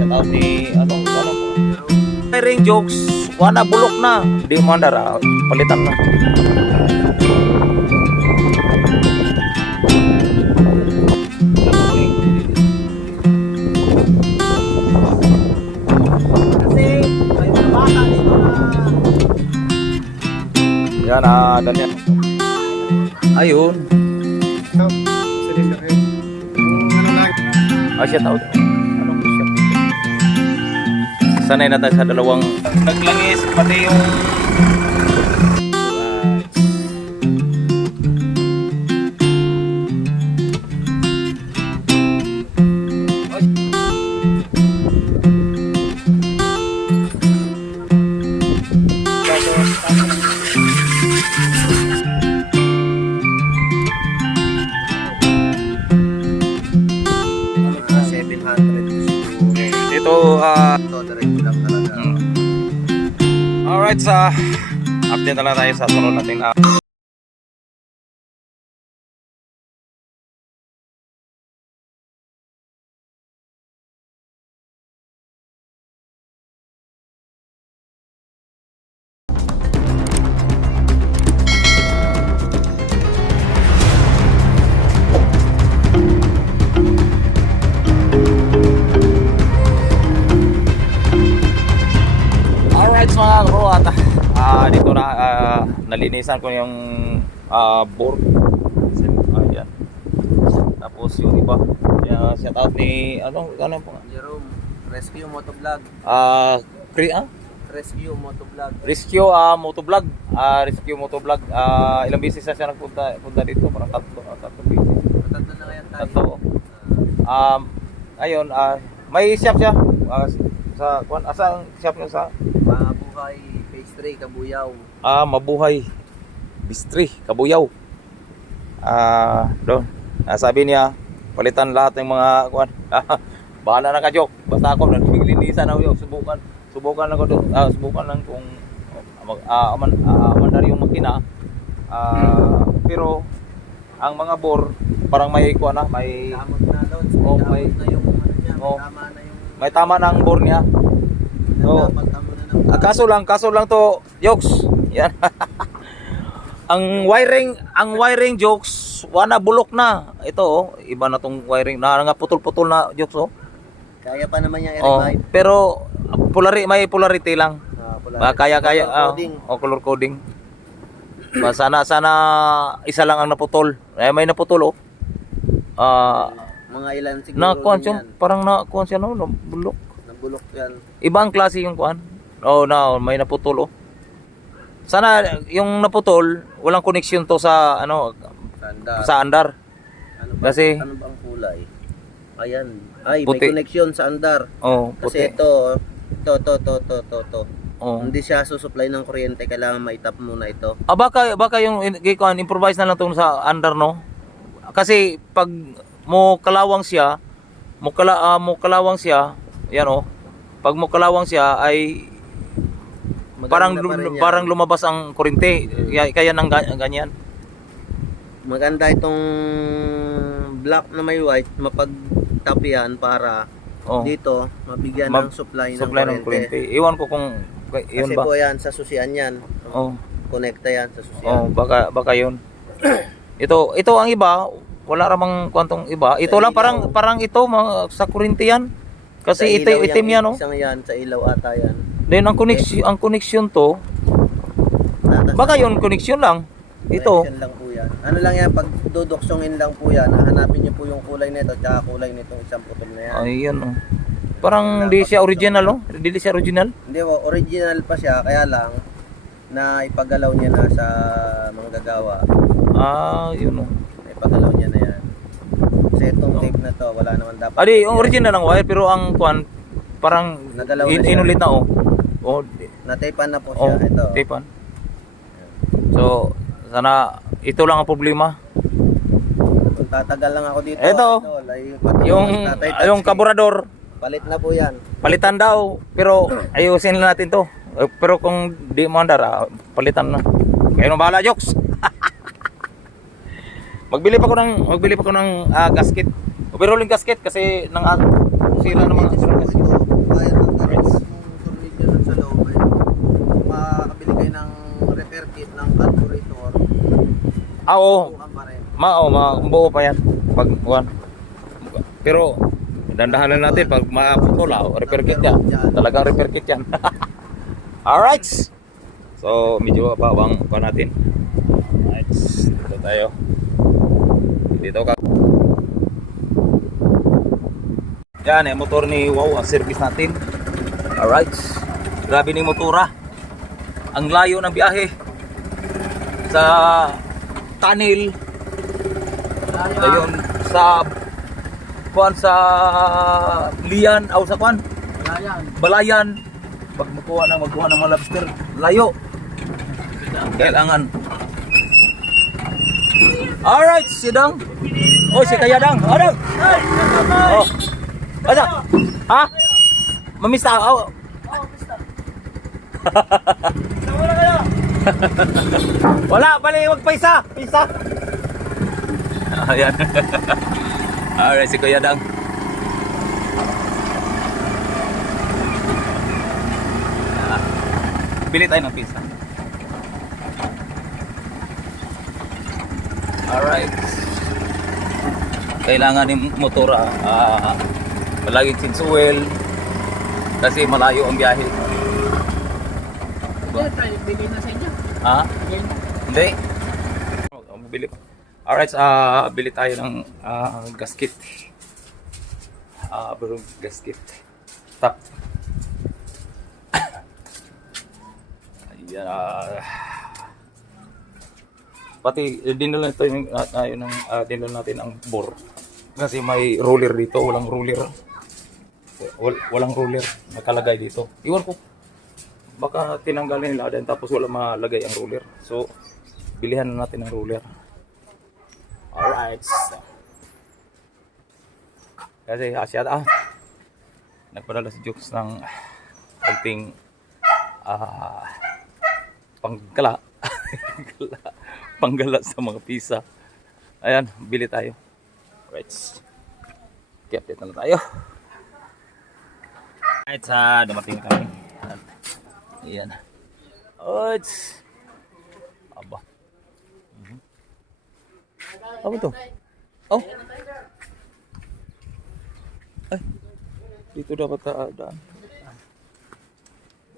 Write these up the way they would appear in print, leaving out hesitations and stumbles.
shout out ni ano po. Ring jokes, wana bulok na. Di mo andara, palitan na. Yan, ganyan. Ayun. Shout out. Anong shout out? Sanay na tayo sa dalawang naglangis, pati yung diretso lang talaga. Alright, sa update na lang tayo sa sunod natin. Mga bro, at dito na nalinisan ko yung board. Ayan. Tapos yung iba, shout out ni ano po nga? Jerome, Rescue Motovlog. Rescue Motovlog. Rescue Motovlog. Rescue Motovlog. Ilang beses na siya nagpunta dito, parang tatlo beses. Tatlo na ngayon tayo. Tatlo. Ayun, may shop siya. Sa asang shop niya sa Mabuhay Pastry Kabuyaw. Mabuhay Bistri Kabuyaw. Doon. Sabi niya palitan lahat ng mga kuan. Bahala na ka joke. Basta ako naglilinisan ako, subukan lang ko doon. Subukan lang kung mandar yung makina. Pero ang mga bore parang may kuan na, may Damot na loads. may na yung ano niya, oh, tama na yung may tama na ang bore niya. Oh. Kaso lang to, jokes. Yan. ang wiring jokes, wana bulok na. Ito iba na tong wiring. Na putol-putol na jokes Kaya pa naman yung i-revive. Pero may polarity lang. Kaya color coding. Sana isa lang ang naputol. May naputol mga ilan siguro na kuan parang na kuan siya bulok. Nabulok yan. Ibang klase yung kuan. May naputol Sana yung naputol, walang connection to sa sa andar. Kasi ano bang kulay? Ayan. Ay, puti. may connection sa andar. Puti. Kasi ito. Hindi siya susupply ng kuryente, kailangan maitap muna ito. Baka yung improvise na lang tong sa andar no. Kasi pag mo kalawang siya, yan pag mo kalawang siya ay parang lumabas ang kuryente. Kaya nang ganyan. Maganda itong black na may white, mapag-tap yan para dito mabigyan ng supply ng kuryente. Iwan ko kung yun kasi ba. Po yan sa susian yan. Konekta yan sa susian. Baka yun. Ito ang iba, wala ramang kwantong iba. Ito lang parang ito sa kuryente yan. Kasi itim yan Isang yan sa ilaw ata yan. Then ang connection to baka yun connection lang. Ito. Connection lang po yan. Ano lang yan, pag duduksongin lang po yan, hanapin niyo po yung kulay nito tsaka kulay nitong isang putol na yan. Ayun Parang di siya original Hindi siya original. Hindi original pa siya, kaya lang na ipagalaw niya na sa mga gagawa. Yun Ipagalaw niya na yan. Kasi itong tape na to, wala naman dapat. yung original ng wire pero ang kuan parang nagalaw na siya. inulit na Nataypan na po siya ito. Tapan. So, sana ito lang ang problema. Kung tatagal lang ako dito. Ito, yung kaburador. Palit na po yan. Palitan daw, pero ayusin lang natin to. Pero kung di mo andar, palitan na. Kayo nang bahala, jokes. Magbili pa ko ng gasket. Overhauling gasket kasi sira naman ang gasket. Oo. Tukan pa rin. Buo pa yan. Pag kuwan. Pero dandahan lang natin pag maputol, repair kit yan. Talagang repair kit yan. Alright. So medyo bawang pa natin. Alright. Dito tayo. Dito ka. Yan, yung motor ni Wow, ang service natin. Alright. Grabe ni motora. Ang layo ng biyahe. Sa tunnel. Ayun, sa kuan sa Lian, o sa kuan? Balayan. Pag magkuha ng mga lobster, layo. Kailangan. Alright, si Dang. Oh, si Kaya Dang. Oh, Dang. Oh. Asa? Ha? Mamista ako. Oh. Wala, bali, wag pa isa. Isa. Ayan. Alright, si Kuya Dang. Bili tayo ng pizza. Alright. Kailangan ng motora palaging sinsuel kasi malayo ang biyahe. Diba? Bigay na sa inyo. Ha? Hindi. Bili pa. Alright, bili tayo ng gasket. Barong gasket. Tap. Ayan. Pati dinala ito yung dinala natin ang bore. Kasi may roller dito, walang roller. Walang roller nakalagay dito. Iwan ko. Baka tinanggalin nila din tapos wala malagay ang roller. So, bilihan na natin ang roller. Alright. Kasi Asia nagpadala si Jokes ng konting panggala. Panggala sa mga pizza. Ayan, bili tayo. Alright. Kaya na tayo. Alright, dumating kami. Ayan. Alright. Aba. Apa to? Oh. Ay. Dito dapat daan.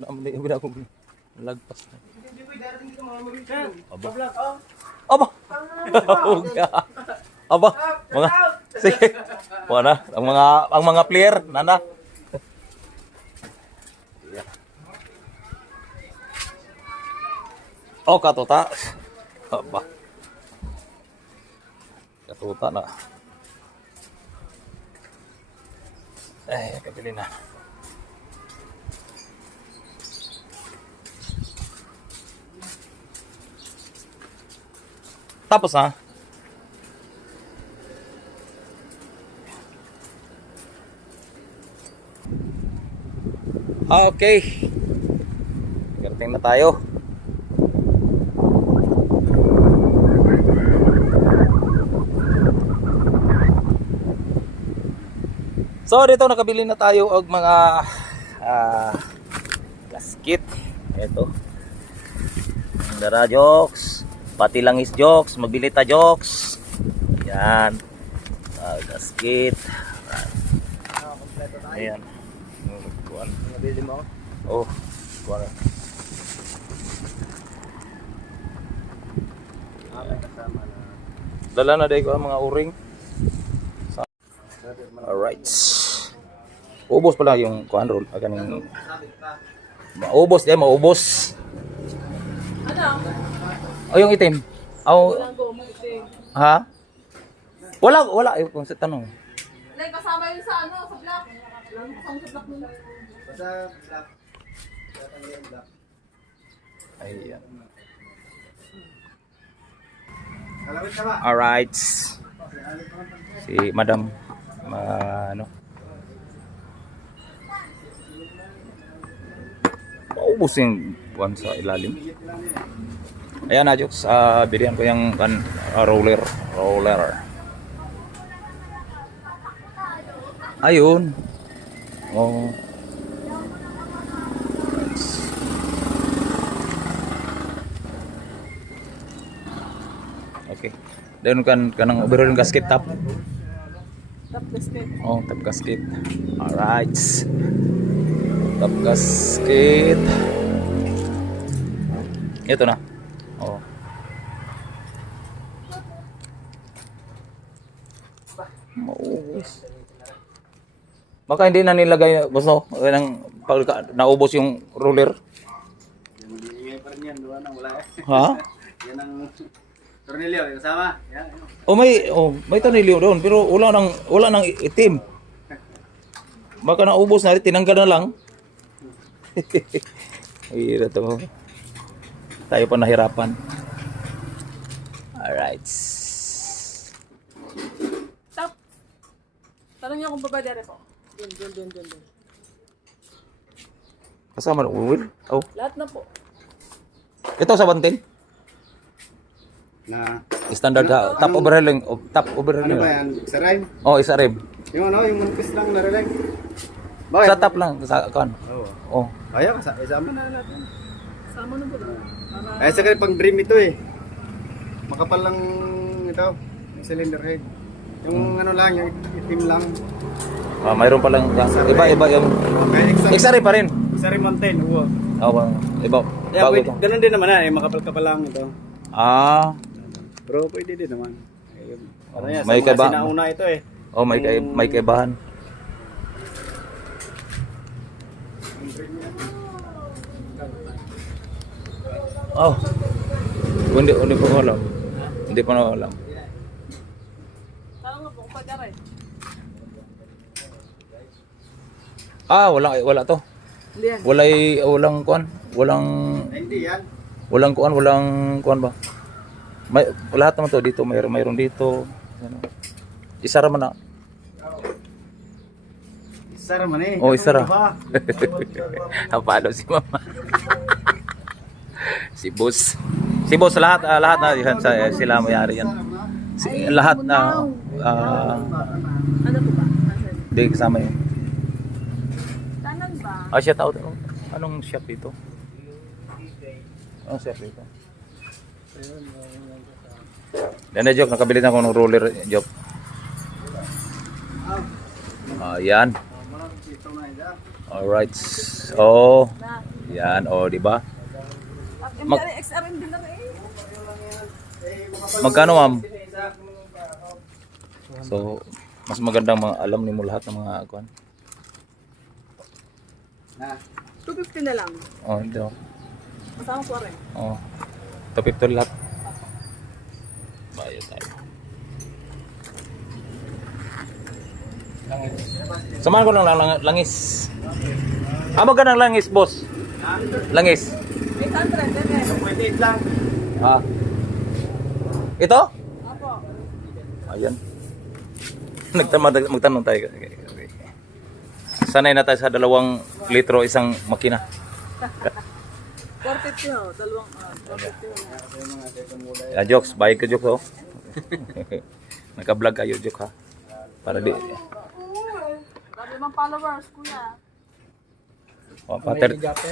Naamli yung ako lagpas na. Aba. Aba. Aba. Mga sige. Wala ang mga player nana. Oh, katuta. Aba. Katuta na. Kabili na. Tapos na. Okay. Garating na tayo. So dito nakabili na tayo og mga gasket. Ito. Dara Jokes. Pati lang is Jokes, magbili ta Jokes. Yan. Gasket. Ayan. Kuan. Nabili mo? Oh, kuan. Kasama na. Dala na dai ko ang mga uring. Alright. Ubos pala yung kuan roll. Kaning maubos din, maubos. Ano? O yung itim. O ha? Wala kung sa tanong. Like, kasama yun sa ano, sa block. Kasama sa block nun. Basta black. Tatanggalin black. Ayan. Kalawit ka ba? Alright. Si Madam ano? Maubos yung buwan sa ilalim. Ayan na Jokes, bilihan ko yung roller. Ayun. Oh. Okay. Dayon kanang overall gasket top. Top gasket. Oh, top gasket. Alright. Top gasket. Ito na. Oh. Maubos. Baka hindi na nilagay gusto nang naubos yung roller. Ingay pa rin yan, doon ang wala eh. Ha? Yan ang tornilyo, yung kasama. Yan. May tornilyo doon pero wala nang itim. Baka naubos na rin, tinanggal na lang. Ay, to. Tayo pa nahirapan. Alright. Top. Tanong niyo kung babae dere po. Dun. Kasama na wheel? Oh. Lahat na po. Ito sa bantin. Na, Standard ha. Top overhauling. Top overhauling. ano ba yan? Sa rhyme? Oh, isa rib. Yung ano, yung manipis lang na relay. Sa top lang. Sa kan. Oo. Oh. Kaya, isama na natin. Sama na po. Para Ay, sa pang dream ito eh. Makapal lang ito, yung cylinder head. Yung ano lang, yung itim lang. Mayroon pa lang. Iba yung Kaya isa rib pa rin. Isa rin mountain, oo. Oh, iba. Yeah, Bago pwede, to. ganun din naman na, makapal ka pa lang ito. Ah. Bro, pwede din naman. Ano yan, May sa mga kaiba- sinauna ito eh. Oh, may kaibahan. Oh. Hindi pa ko alam. Hindi pa na alam. tanong nga po kung babae dere. Wala to. Hindi yan. Walang kuan. Hindi yan. Walang kuan ba? May lahat naman to dito, mayroon dito. Ano. Isa ra man na. Isa naman eh. Oh, isa ra. Diba? Paano si mama? Si boss lahat na yan sila may-ari yan. Lahat na Ano po ba? Nasaan? hindi kasama yun. Tanan ba? Shout out. Anong shop dito? Anong shop dito? Yan na, Joke. Nakabili na ako ng roller, Joke. Yan. Alright. Oh. Yan. Oh, di ba? XRM din lang eh. Magkano, ma'am? So, mas magandang mga alam ni mo lahat ng mga kuan. 250 na lang. Oh, hindi. Kasama po rin. Oh. Topip to lahat. Bayad tayo. Samahan ko ng langis. Magandang langis, boss. Langis. 800 din eh. 28 lang. Ito? Apo. Ayan. Magtanong tayo. Okay. Sanay na tayo sa 2 litro isang makina. 450 ho. Dalawang 450 ho. Jokes, bayad ka jokes, oh. Naka-vlog kayo, joke ha. Para di. Grabe mga followers, kuya. Oh, 36.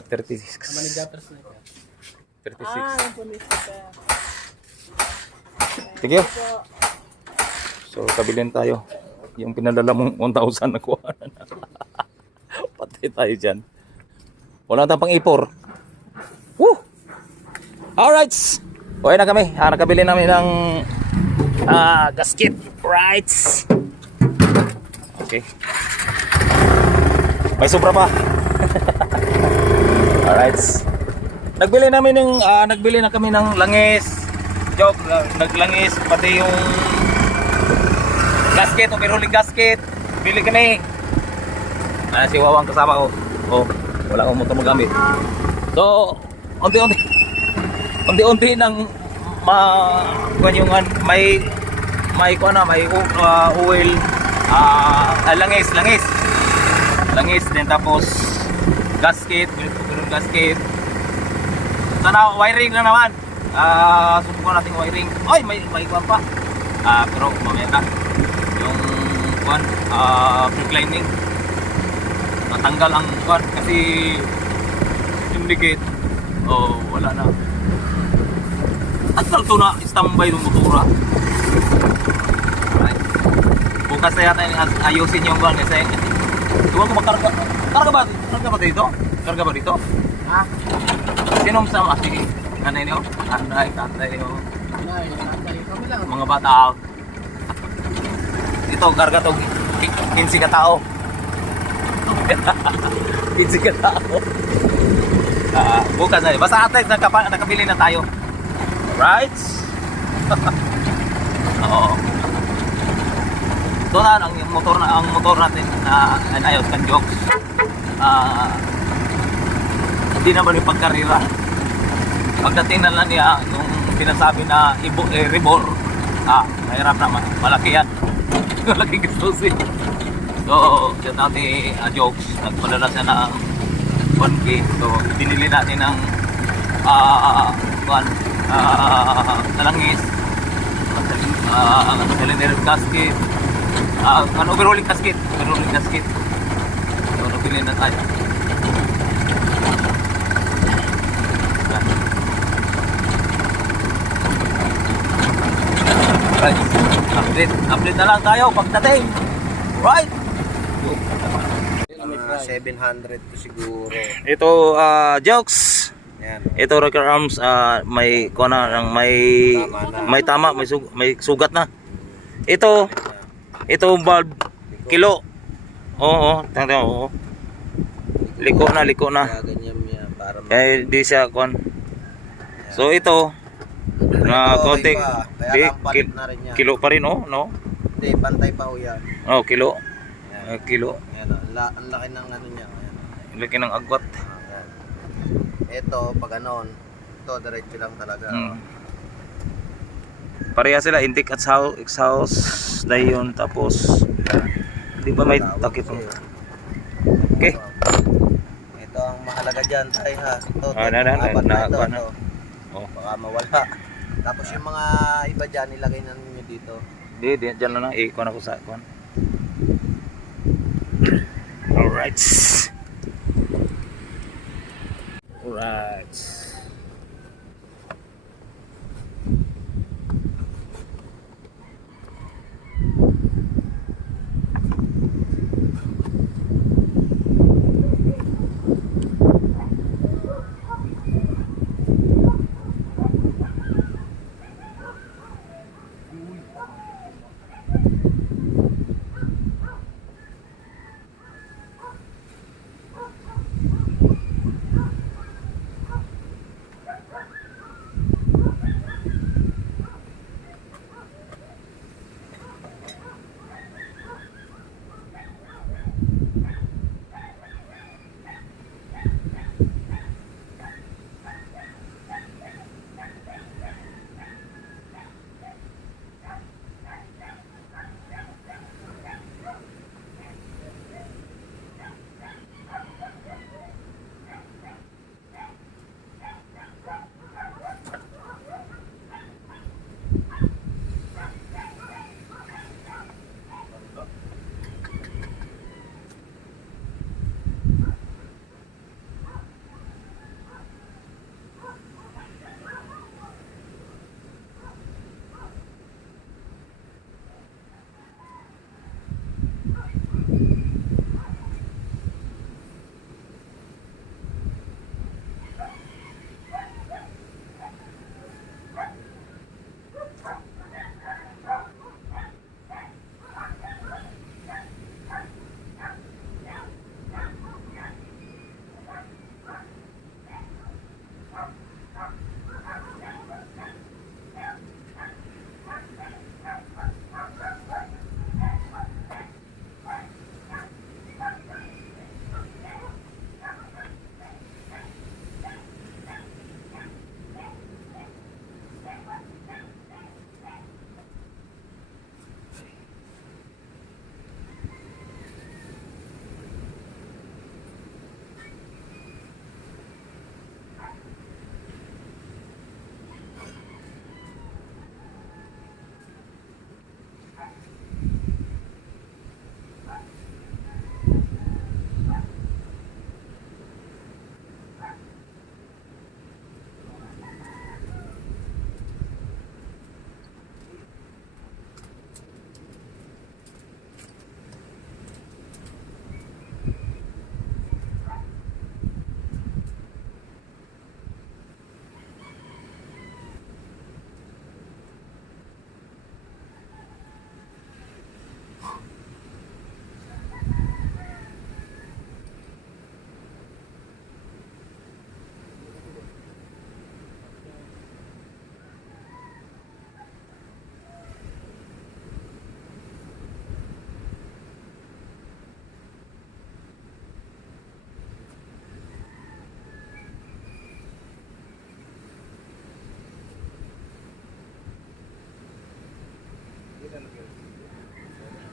36. Yung pulis ka. Sige. So, kabilin tayo. Yung pinadala mong 1,000 na kuha na. Patay tayo dyan. Wala tayong pang-ipor. Woo! Alright! Okay na kami. Nakabili namin ng gasket. Right! Okay. May sobra pa. Alright. Nagbili na kami ng langis. Joke, naglangis pati yung gasket, overhauling gasket. Bili kami. Si Wawang kasama ko. Oh, wala akong motor magamit. So, unti-unti nang may oil, langis din, tapos gasket, overhauling gasket. Sana wiring na naman. Subukan natin wiring. Oy, may kwan pa. Pero mamaya na. Yung kwan, brake lining. Natanggal ang kwan kasi yung dikit. Oh, wala na. Tagal to na standby ng motora. Right. Bukas na yata ayusin yung van kasi tuwa ko makarga. Karga ba? Karga ba dito? Karga ba dito? Ha? Sinong sama si kanay niyo? Anday, tatay niyo. Nay, tatay kami lang. Mga bata. Ito, karga to 15 ka tao. 15 ka tao. Bukas na yun. Basta atay, nakabili na tayo. Right? Oo. Ito na ang motor natin na ayos kan jokes. Hindi naman yung pagkarira. Pagdating na lang niya nung sinasabi na rebor, mahirap naman. Malaki yan. Malaki gastusin. So, yun natin jokes. Nagpadala siya ng 1K. So, binili natin ng talangis, cylinder gasket, overhauling gasket. So, nabili na tayo. Right. Update na lang tayo pagdating. Right. Mga 700 to siguro. Ito jokes. Yan. Ito rocker arms may kona ng may tama, may sugat na. Ito valve kilo. Oo, tanda oo. Liko na. Kaya ganyan yan para Eh di siya kon. So ito na konti kaya palit na rin yan. kilo pa rin oh, no? Hindi, pantay pa ho yan. Oh, kilo. Kilo. Ayan, ang laki ng ano niya. Ayan. Laki ng agwat. Ayan. Ito, pag ganon, ito, diretso lang talaga. Pareha sila, intake at exhaust na yun, tapos di ba may takip mo? Okay. Ito ang mahalaga dyan, tayo ha. Ito, na. ito. Oh. Baka mawala. Tapos yung mga iba dyan, ilagay na ninyo dito. Di, dyan lang na, ikon ako sa ikon. Alright.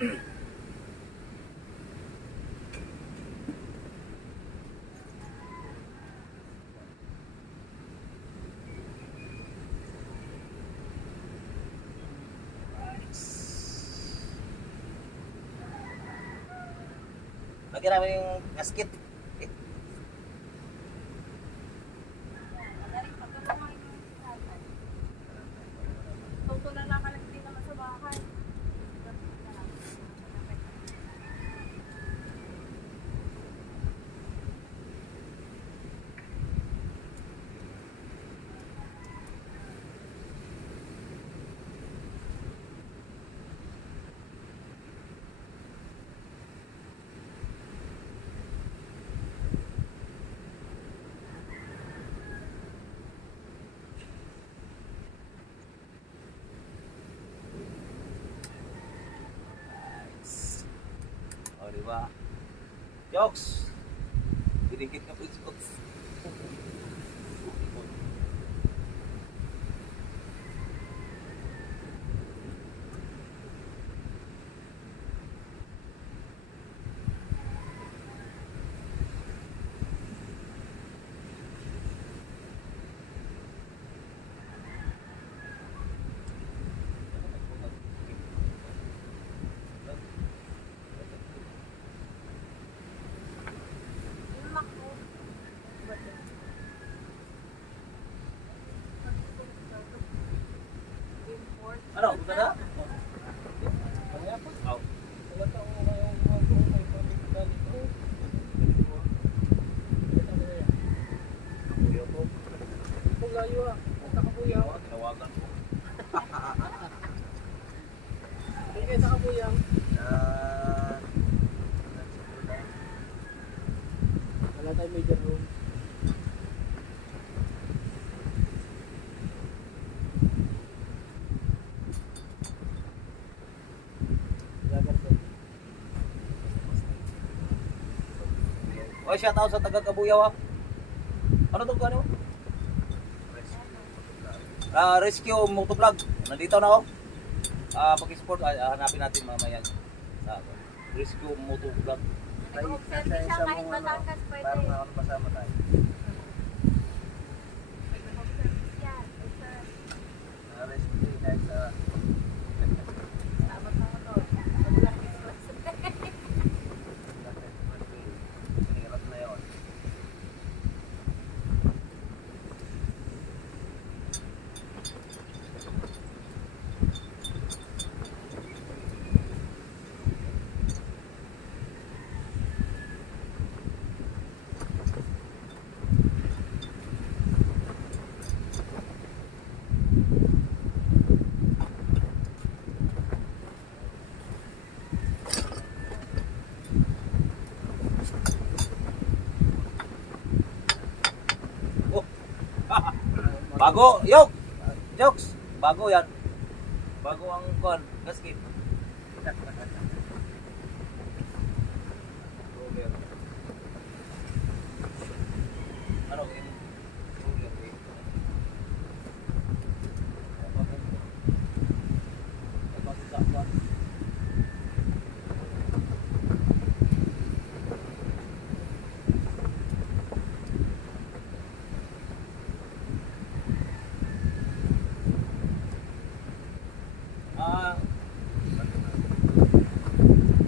Lagyan namin yung gasket. Tutulan lang ka lang din naman sa bahay. O, diba? Jokes! Dinigit na po yung jokes. Ano? Punta na? Oh. Layo ah. Nakabuyaw. Tinawagan ko. Hindi kayo sa kabuyaw. Wala tayong major room. O, shout out sa taga Kabuyaw, ha? Ano to ano? Rescue Motovlog. Nandito na ako. Pag-support, hanapin natin mamaya sa Rescue Motovlog. Nag-observe siya kahit Batangas pwede. Parang nakapasama tayo. Nag-observe siya. Na-rescue dahil sa... Tama sa to. Pag-lang Hirap na yun. Bago, yok! Jokes! Bago yan. Bago ang kon, gasket. Ano yung roller eh? Pag-usapan.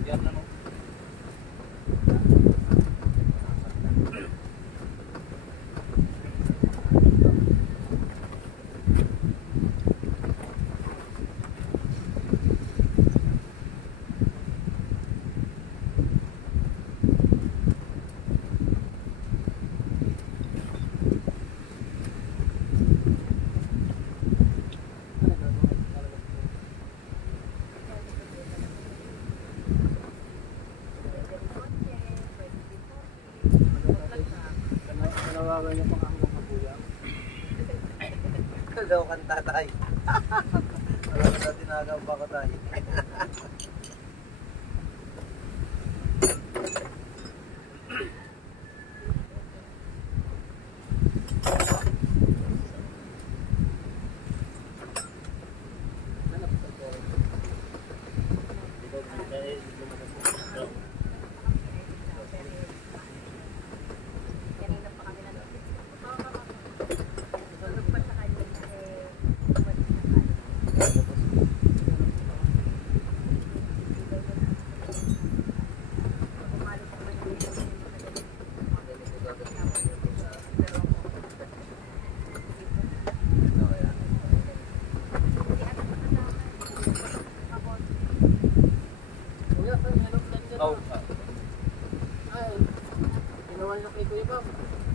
Yan na no. Nanawagan niya pang hanggang kabuyaw. Daw kanta tayo. Wala na tinagaw pa ko tayo. Gawa niya kay Kuya Bob.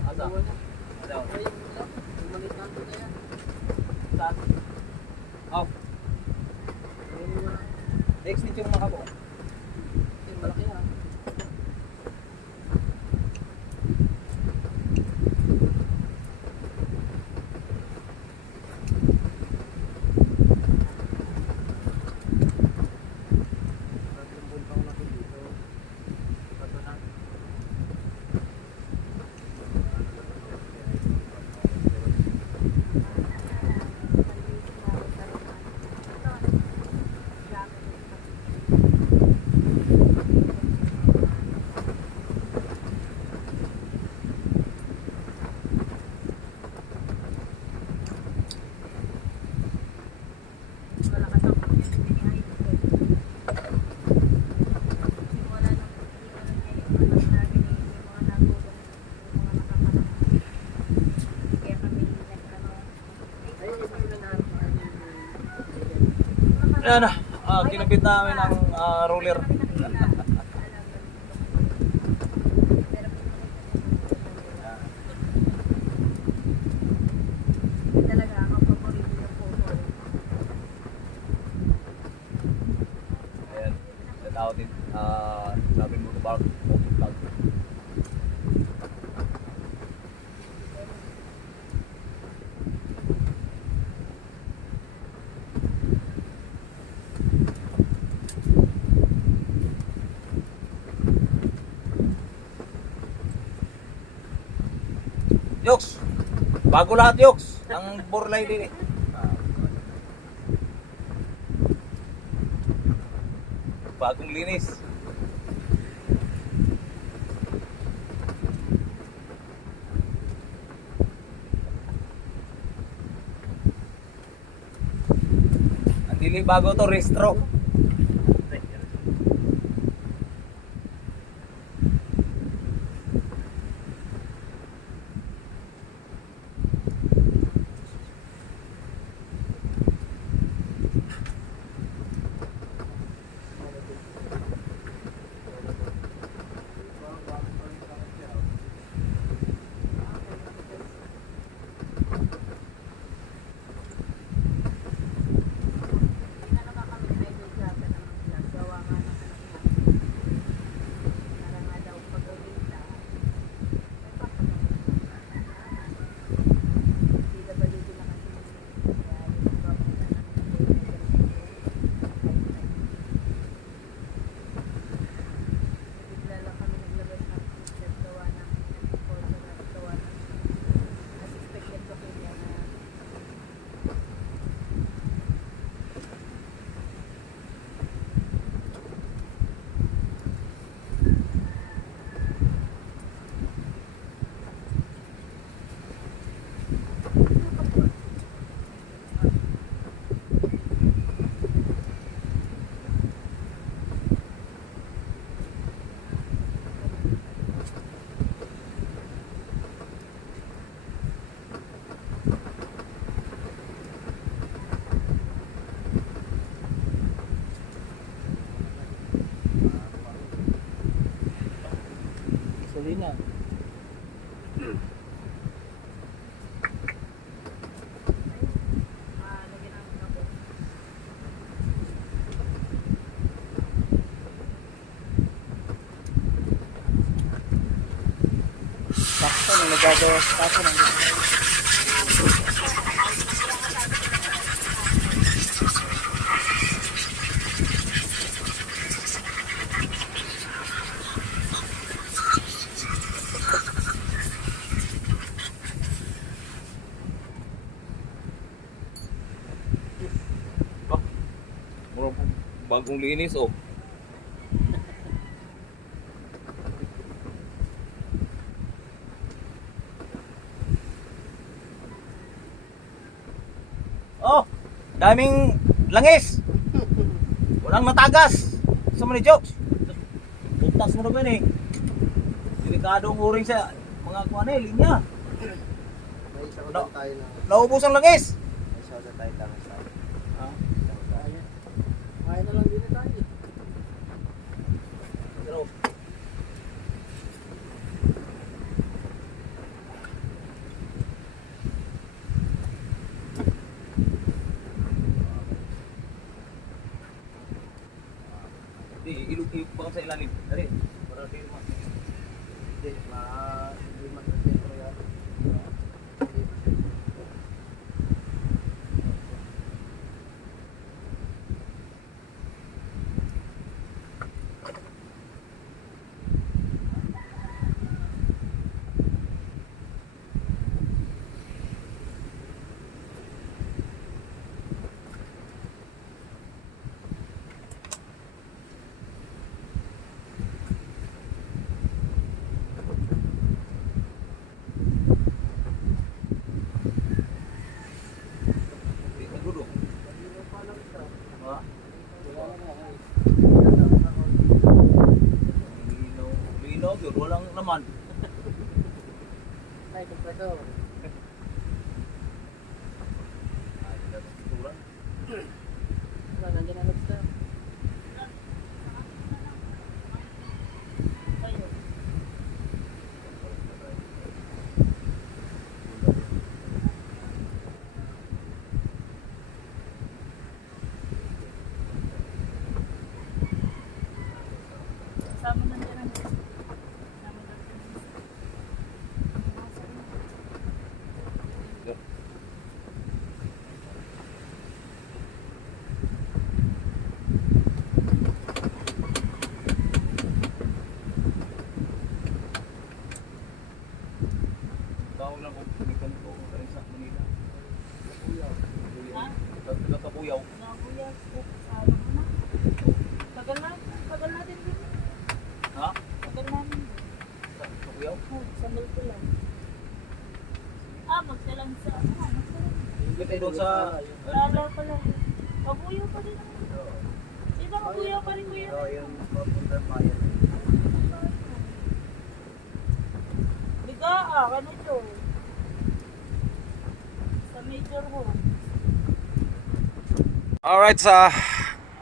Asa? Gawa niya. Ano? Ay, yung maliit na ito na yan. Saan? Oh, Ayun yung mga- next nito yung makabo. yung malaki ha. Malakas ang community ni Idol. Simula nung hindi ko lang kayo anak namin, yung mga nagulong, yung mga nakakarap. Kaya kami nag-ano. Ayun yung mga nanalo. Ayan na, kinabit namin ang roller. Talaga ang paborito ng photo. Ayan, set out din. Sabi mo ko park. Yoks! Bago lahat, Yoks! Ang burlay din eh. Bagong linis. Ang dili bago to, restro. Gasolina. Sakto na nagagawa sa kaso ng Bagong linis oh. Oh, daming langis. Walang natagas. Sa mga jokes. Buntas mo na ba eh. Delikadong uring sa mga kuwan eh, linya. May isa No. tayo na. Naubos ang langis. May isa tayo lang sa. Kaya. Kaya na lang din tayo. Pero doon sa ilalim. Dali. Para di mo. Hindi, hindi matasentro yan. Nagulo. Ha? Linaw. Linaw yun. Walang naman. Ay, kompresor. Ay, dapat ituran. Wala, nandiyan na lobster. Ayun. Kasama nandiyan ang kasama natin. Tawag lang kung pinikan ko rin sa Manila. Ha? Taga-Kabuyaw. Nakakuyas ko. Kasama mo na. Tagal natin din. Ha? Tagal namin. Kabuyaw? Oh, sandal ko lang. Magsalang sa... magsalang. Kita doon sa... Lala pala. Mabuyo pa rin ako. Sino mabuyo pa rin kuya? Oo, yung papunta pa yan. Biga ganito. Sa major ho. Alright, sa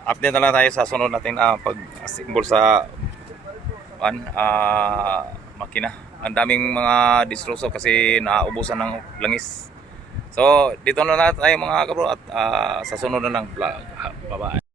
update na lang tayo sa sunod natin pag-assemble sa makina. Ang daming mga disruptor kasi naubusan ng langis. So, dito na lang tayo mga kabro at sa sunod na lang vlog. Bye-bye.